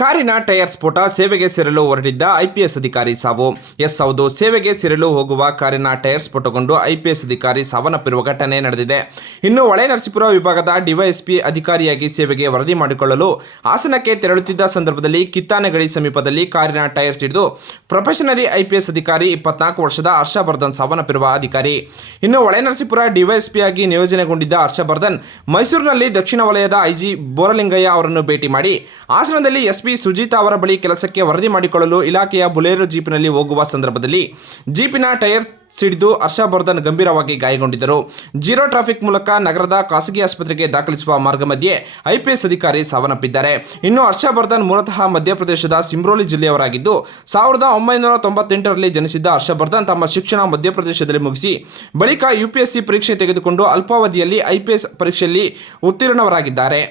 ಕಾರಿನ ಟೈರ್ ಸ್ಫೋಟ, ಸೇವೆಗೆ ಸೇರಲು ಹೊರಟಿದ್ದ ಐಪಿಎಸ್ ಅಧಿಕಾರಿ ಸಾವು. ಎಸ್ ಹೌದು, ಸೇವೆಗೆ ಸೇರಲು ಹೋಗುವ ಕಾರಿನ ಟೈರ್ ಸ್ಫೋಟಗೊಂಡು ಐಪಿಎಸ್ ಅಧಿಕಾರಿ ಸಾವನ್ನಪ್ಪಿರುವ ಘಟನೆ ನಡೆದಿದೆ. ಇನ್ನು ಹೊಳೆನರಸೀಪುರ ವಿಭಾಗದ ಡಿವೈಎಸ್ಪಿ ಅಧಿಕಾರಿಯಾಗಿ ಸೇವೆಗೆ ವರದಿ ಮಾಡಿಕೊಳ್ಳಲು ಹಾಸನಕ್ಕೆ ತೆರಳುತ್ತಿದ್ದ ಸಂದರ್ಭದಲ್ಲಿ ಕಿತ್ತಾನೆಗಡಿ ಸಮೀಪದಲ್ಲಿ ಕಾರಿನ ಟೈರ್ ಸಿಡಿದು ಪ್ರೊಫೆಷನರಿ ಐಪಿಎಸ್ ಅಧಿಕಾರಿ 24 ವರ್ಷದ ಹರ್ಷವರ್ಧನ್ ಸಾವನ್ನಪ್ಪಿರುವ ಅಧಿಕಾರಿ. ಇನ್ನು ಹೊಳೆನರಸೀಪುರ ಡಿವೈಎಸ್ಪಿಯಾಗಿ ನಿಯೋಜನೆಗೊಂಡಿದ್ದ ಹರ್ಷವರ್ಧನ್ ಮೈಸೂರಿನಲ್ಲಿ ದಕ್ಷಿಣ ವಲಯದ ಐಜಿ ಬೋರಲಿಂಗಯ್ಯ ಅವರನ್ನು ಭೇಟಿ ಮಾಡಿ ಹಾಸನದಲ್ಲಿ ಎಸ್ಪಿ ಸುಜಿತಾ ಅವರ ಬಳಿ ಕೆಲಸಕ್ಕೆ ವರದಿ ಮಾಡಿಕೊಳ್ಳಲು ಇಲಾಖೆಯ ಬುಲೆರೋ ಜೀಪಿನಲ್ಲಿ ಹೋಗುವ ಸಂದರ್ಭದಲ್ಲಿ ಜೀಪಿನ ಟೈರ್ ಸಿಡಿದು ಹರ್ಷವರ್ಧನ್ ಗಂಭೀರವಾಗಿ ಗಾಯಗೊಂಡಿದ್ದರು. ಜೀರೋ ಟ್ರಾಫಿಕ್ ಮೂಲಕ ನಗರದ ಖಾಸಗಿ ಆಸ್ಪತ್ರೆಗೆ ದಾಖಲಿಸುವ ಮಾರ್ಗ ಮಧ್ಯೆ ಐಪಿಎಸ್ ಅಧಿಕಾರಿ ಸಾವನ್ನಪ್ಪಿದ್ದಾರೆ. ಇನ್ನು ಹರ್ಷವರ್ಧನ್ ಮೂಲತಃ ಮಧ್ಯಪ್ರದೇಶದ ಸಿಮ್ರೋಲಿ ಜಿಲ್ಲೆಯವರಾಗಿದ್ದು 1998ರಲ್ಲಿ ಜನಿಸಿದ್ದ ಹರ್ಷವರ್ಧನ್ ತಮ್ಮ ಶಿಕ್ಷಣ ಮಧ್ಯಪ್ರದೇಶದಲ್ಲಿ ಮುಗಿಸಿ ಬಳಿಕ ಯುಪಿಎಸ್ಸಿ ಪರೀಕ್ಷೆ ತೆಗೆದುಕೊಂಡು ಅಲ್ಪಾವಧಿಯಲ್ಲಿ ಐಪಿಎಸ್ ಪರೀಕ್ಷೆಯಲ್ಲಿ ಉತ್ತೀರ್ಣರಾಗಿದ್ದಾರೆ.